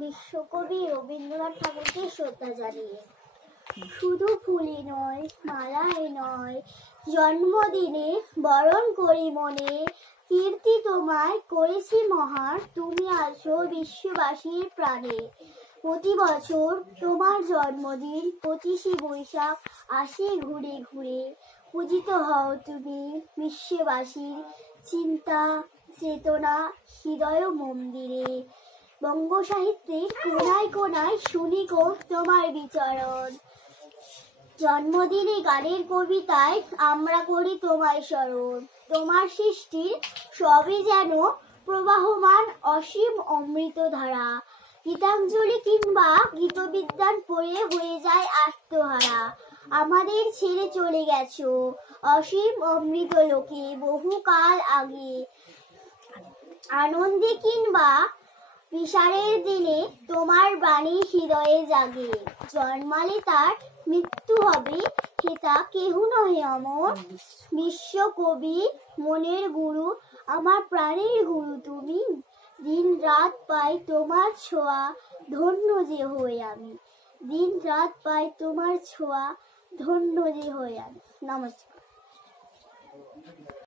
বিশ্বকবি রবীন্দ্রনাথ ঠাকুরকে শ্রদ্ধা জানিয়ে। শুধু ফুলই নয়, মালাই নয়, জন্মদিনে বরণ করি মনে, কীর্তি তোমায় করেছি মহান, তুমি আছো বিশ্ববাসীর প্রাণে। প্রতি বছর তোমার জন্মদিন 25শে বৈশাখ আসে ঘুরে ঘুরে, পূজিত হও তুমি বিশ্ববাসীর চিন্তা চেতনা হৃদয় মন্দিরে। বঙ্গ সাহিত্যের কোনায় কোনায় শুনি গো তোমার বিচরণ, জন্মদিনে গানের কবিতায় আমরা করি তোমায় স্মরণ। তোমার সৃষ্টির সবই যেন প্রবাহমান অসীম অমৃত ধারা, গীতাঞ্জলি কিংবা গীতবিজ্ঞান পড়ে হয়ে যায় আত্মহারা। আমাদের ছেড়ে চলে গেছো অসীম অমৃত লোকে বহুকাল আগে, আনন্দে কিংবা বিষাদের দিনে তোমার বাণী হৃদয়ে জাগে। জন্মালে তার মৃত্যু হবে হেতা কেহ নহে অমর, বিশ্বকবি মনের গুরু আমার প্রাণের গুরু তুমি। দিন রাত পাই তোমার ছোঁয়া ধন্য যে হই আমি, দিন রাত পাই তোমার ছোঁয়া ধন্য যে হই আমি। নমস্কার।